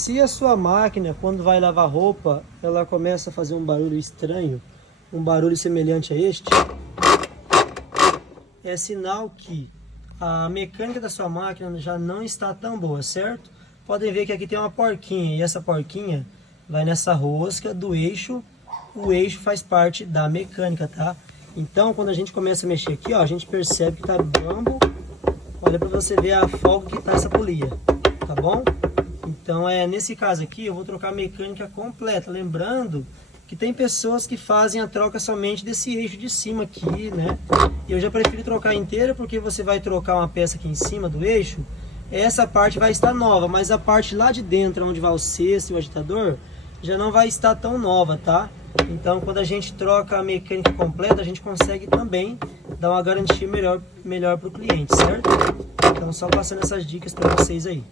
Se a sua máquina, quando vai lavar roupa, ela começa a fazer um barulho estranho, um barulho semelhante a este, é sinal que a mecânica da sua máquina já não está tão boa, certo? Podem ver que aqui tem uma porquinha, e essa porquinha vai nessa rosca do eixo. O eixo faz parte da mecânica, tá? Então, quando a gente começa a mexer aqui, ó, a gente percebe que tá bambo. Olha para você ver a folga que tá essa polia, tá bom? Então, nesse caso aqui, eu vou trocar a mecânica completa. Lembrando que tem pessoas que fazem a troca somente desse eixo de cima aqui, né? Eu já prefiro trocar inteira, porque você vai trocar uma peça aqui em cima do eixo, essa parte vai estar nova, mas a parte lá de dentro, onde vai o cesto e o agitador, já não vai estar tão nova, tá? Então, quando a gente troca a mecânica completa, a gente consegue também dar uma garantia melhor para o cliente, certo? Então, só passando essas dicas para vocês aí.